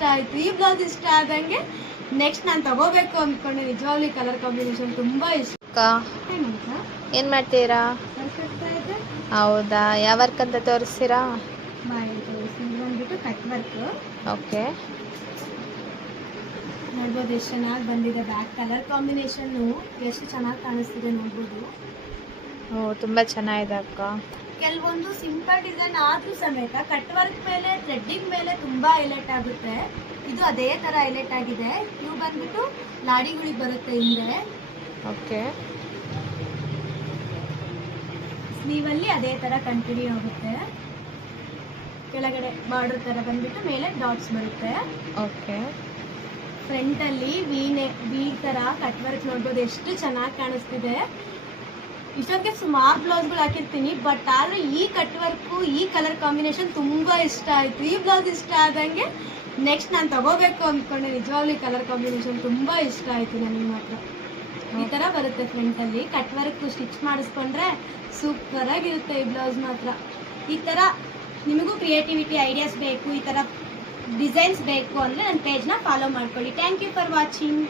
ಇಷ್ಟ ಆಯ್ತು. ಈ ಬ್ಲೌಸ್ ಇಷ್ಟ ಆದಂಗೆ ನೆಕ್ಸ್ಟ್ ನಾನು ತಗೋಬೇಕು ಅಂದ್ಕೊಂಡೆ. ನಿಜವಾಗ್ಲೂ ಕಲರ್ ಕಾಂಬಿನೇಷನ್ ತುಂಬಾ ಇಷ್ಟ. ಏನ್ ಮಾಡ್ತೀರಾ? ಹೌದಾ, ಯಾವ ವರ್ಕ್ ಅಂತ ತೋರಿಸ್ತೀರಾ? ಬಂದ್ಬಿಟ್ಟು ಕಟ್ ವರ್ಕ್. ಓಕೆ, ನೋಡ್ಬೋದು ಎಷ್ಟು ಚೆನ್ನಾಗಿ ಬಂದಿದೆ. ಬ್ಯಾಕ್ ಕಲರ್ ಕಾಂಬಿನೇಷನ್ ಎಷ್ಟು ಚೆನ್ನಾಗಿ ಕಾಣಿಸ್ತಿದೆ ನೋಡ್ಬೋದು. ತುಂಬಾ ಚೆನ್ನಾಗಿದೆ ಅಕ್ಕ. ಕೆಲವೊಂದು ಸಿಂಪಲ್ ಡಿಸೈನ್ ಆದ್ರೂ ಸಮೇತ ಕಟ್ ವರ್ಕ್ ಮೇಲೆ ಥ್ರೆಡ್ಡಿಂಗ್ ಮೇಲೆ ತುಂಬಾ ಹೈಲೈಟ್ ಆಗುತ್ತೆ. ಇದು ಅದೇ ತರ ಹೈಲೈಟ್ ಆಗಿದೆ. ಇವು ಬಂದ್ಬಿಟ್ಟು ಲಾಡಿಗಳಿಗೆ ಬರುತ್ತೆ ಹಿಂದೆ. ಓಕೆ, ಸ್ಲೀವ್ ಅಲ್ಲಿ ಅದೇ ತರ ಕಂಟಿನ್ಯೂ ಆಗುತ್ತೆ. ಕೆಳಗಡೆ ಬಾರ್ಡರ್ ತರ ಬಂದ್ಬಿಟ್ಟು ಮೇಲೆ ಡಾಟ್ಸ್ ಬರುತ್ತೆ. ಓಕೆ, ಫ್ರಂಟ್ ಅಲ್ಲಿ ವಿ ತರ ಕಟ್ ವರ್ಕ್ ನೋಡ್ಬೋದು ಎಷ್ಟು ಚೆನ್ನಾಗಿ ಕಾಣಿಸ್ತಿದೆ. ಇಷ್ಟೊತ್ತಿಗೆ ಸುಮಾರು ಬ್ಲೌಸ್ಗಳು ಹಾಕಿರ್ತೀನಿ, ಬಟ್ ಆದ್ರೆ ಈ ಕಟ್ ವರ್ಕು ಈ ಕಲರ್ ಕಾಂಬಿನೇಷನ್ ತುಂಬಾ ಇಷ್ಟ ಆಯ್ತು. ಈ ಬ್ಲೌಸ್ ಇಷ್ಟ ಆದಂಗೆ ನೆಕ್ಸ್ಟ್ ನಾನು ತಗೋಬೇಕು ಅಂದ್ಕೊಂಡೆ. ನಿಜವಾಗ್ಲೂ ಕಲರ್ ಕಾಂಬಿನೇಷನ್ ತುಂಬಾ ಇಷ್ಟ ಆಯ್ತು ನನಗೆ ಮಾತ್ರ. ಈ ತರ ಬರುತ್ತೆ ಫ್ರಂಟ್ ಅಲ್ಲಿ ಕಟ್ ವರ್ಕ್ ಸ್ಟಿಚ್ ಮಾಡಿಸ್ಕೊಂಡ್ರೆ ಸೂಪರ್ ಆಗಿರುತ್ತೆ ಈ ಬ್ಲೌಸ್ ಮಾತ್ರ. ಈ ತರ ನಿಮಗೂ ಕ್ರಿಯೇಟಿವಿಟಿ ಐಡಿಯಾಸ್ ಬೇಕು, ಈ ತರ ಡಿಸೈನ್ಸ್ ಬೇಕು ಅಂದ್ರೆ ನನ್ನ ಪೇಜ್ನ ಫಾಲೋ ಮಾಡ್ಕೊಳ್ಳಿ. Thank you for watching.